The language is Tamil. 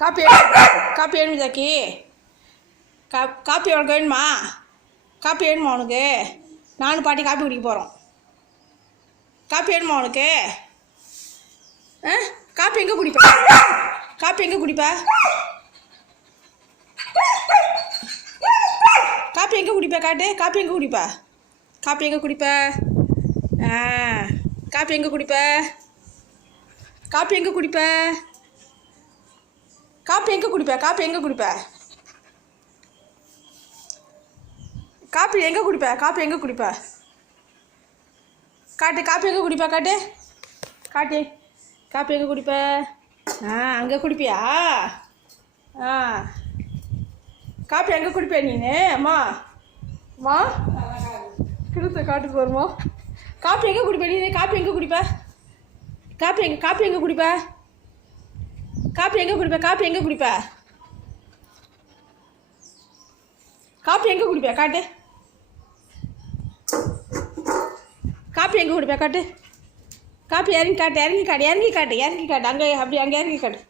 காப்பி காப்பி வேணும் ஜாக்கி. காப்பி உனக்கு வேணுமா? காப்பி வேணுமா உனக்கு? நானும் பாட்டி காப்பி குடிக்க போகிறோம். காப்பி வேணுமா உனக்கு? காப்பி எங்கே குடிப்ப? காப்பி எங்கே குடிப்ப? காப்பி எங்கே குடிப்ப காட்டு. காப்பி எங்கே குடிப்ப? காப்பி எங்கே குடிப்ப? காப்பி எங்கே குடிப்ப? காப்பி எங்கே குடிப்ப? காப்பி எங்கே குடிப்ப? காப்பி எங்கே குடிப்ப? காப்பி எங்கே குடிப்ப? காப்பி எங்கே குடிப்ப? காட்டு. காப்பி எங்கே குடிப்பா காட்டு. காட்டு. காப்பி எங்கே குடிப்ப? அங்கே குடிப்பியா? காப்பி எங்கே குடிப்ப நீனு? அம்மா அம்மா கிடுத்த காட்டுக்கு வருமா? காப்பி எங்கே குடிப்ப நீ? காப்பி எங்கே குடிப்ப? காப்பி எங்கே குடிப்ப? காப்பி எங்கே குடிப்ப? காப்பி எங்கே குடிப்ப? காப்பி எங்கே குடிப்ப காட்டு. காப்பி எங்கே குடிப்ப காட்டு. காப்பி இறங்கி காட்டு. இறங்கி காட்டு. இறங்கி காட்டு. இறங்கி காட்டு. அங்கே அப்படி அங்கே இறங்கி காட்டு.